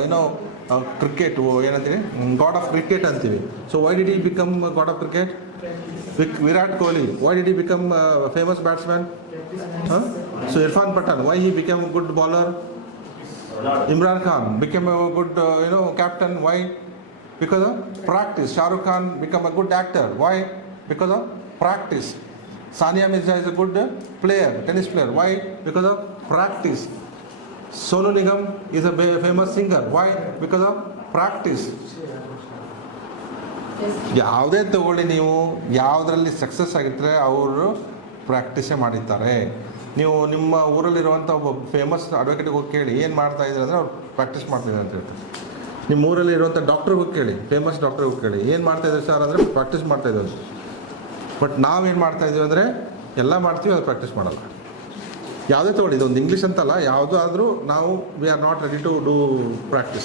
ಏನೋ ಕ್ರಿಕೆಟ್ ಏನಂತೀವಿ, god of cricket ಅಂತೀವಿ. So why did he become god of cricket? Virat Kohli, why did he become famous batsman? So Irfan Pathan, why he become good bowler? Imran Khan became a good captain, why? Because of practice. Shah Rukh Khan become a good actor, why? Because of practice. Sania Mirza is a good player, tennis player, why? Because of practice. Sonu Nigam is a famous singer, why? Because of practice. ಯಾವುದೇ ತಗೊಳ್ಳಿ, ನೀವು ಯಾವುದರಲ್ಲಿ success ಆಗಿರ್ತಾರೆ ಅವರು ಪ್ರಾಕ್ಟೀಸೇ ಮಾಡಿರ್ತಾರೆ. ನೀವು ನಿಮ್ಮ ಊರಲ್ಲಿರುವಂಥ ಒಬ್ಬ ಫೇಮಸ್ ಅಡ್ವೊಕೇಟಿಗೆ ಹೋಗಿ ಕೇಳಿ ಏನು ಮಾಡ್ತಾ ಇದ್ದಾರೆ ಅಂದರೆ ಅವ್ರು ಪ್ರಾಕ್ಟೀಸ್ ಮಾಡ್ತಿದ್ದಾರೆ ಅಂತ ಹೇಳ್ತಾರೆ. ನಿಮ್ಮ ಊರಲ್ಲಿ ಇರುವಂಥ ಡಾಕ್ಟ್ರಿಗೆ ಹೋಗಿ ಕೇಳಿ, ಫೇಮಸ್ ಡಾಕ್ಟ್ರಿಗೆ ಹೋಗಿ ಕೇಳಿ ಏನು ಮಾಡ್ತಾಯಿದ್ದಾರೆ ಸರ್ ಅಂದರೆ ಪ್ರಾಕ್ಟೀಸ್ ಮಾಡ್ತಾಯಿದ್ದೀವಿ. ಬಟ್ ನಾವೇನು ಮಾಡ್ತಾಯಿದ್ದೀವಿ ಅಂದರೆ ಎಲ್ಲ ಮಾಡ್ತೀವಿ, ಅದು ಪ್ರಾಕ್ಟೀಸ್ ಮಾಡಲ್ಲ. ಯಾವುದೇ ತೊಗೊಳ್ಳಿ, ಇದೊಂದು ಇಂಗ್ಲೀಷ್ ಅಂತಲ್ಲ, ಯಾವುದಾದ್ರೂ ನಾವು we are not ready to do practice.